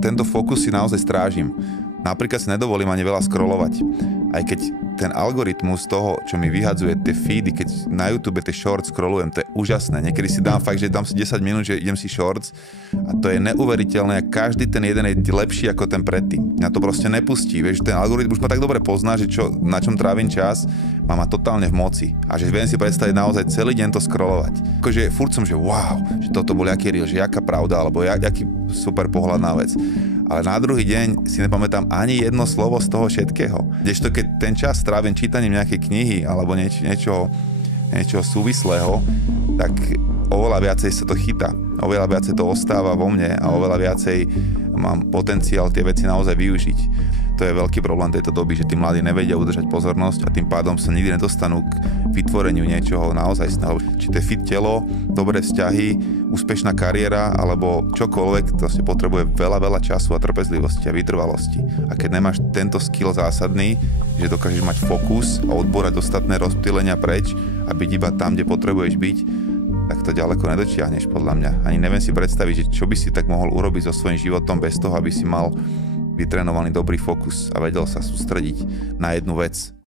tento fokus si naozaj strážim. Napríklad si nedovolím ani veľa scrollovať. Aj keď ten algoritmus toho, čo mi vyhadzuje tie feedy, keď na YouTube tie shorts scrollujem, to je úžasné. Niekedy si dám fakt, že dám si 10 minút, že idem si shorts a to je neuveriteľné a každý ten jeden je lepší ako ten predtým. Mňa to proste nepustí, vieš, ten algoritmus ma tak dobre pozná, že na čom trávim čas, má ma totálne v moci a že viem si predstaviť naozaj celý deň to scrollovať. Akože furt som, že wow, že toto bol jaký reel, že jaká pravda, alebo jaký super pohľad na vec. Ale na druhý deň si nepamätám ani jedno slovo z toho všetkého. Kdežto keď ten čas strávim čítaním nejakej knihy alebo niečoho súvislého, tak oveľa viacej sa to chytá. Oveľa viacej to ostáva vo mne a oveľa viacej mám potenciál tie veci naozaj využiť. To je veľký problém tejto doby, že tí mladí nevedia udržať pozornosť a tým pádom sa nikdy nedostanú k vytvoreniu niečoho naozaj sného. Či to je fit telo, dobré vzťahy, úspešná kariéra alebo čokoľvek, to si potrebuje veľa času a trpezlivosti a vytrvalosti. A keď nemáš tento skill zásadný, že dokážeš mať fokus a odbúrať ostatné rozptýlenia preč a byť iba tam, kde potrebuješ byť, tak to ďaleko nedotiahneš podľa mňa. Ani neviem si predstaviť, že čo by si tak mohol urobiť so svojím životom bez toho, aby si mal vytrenovaný dobrý fokus a vedel sa sústrediť na jednu vec.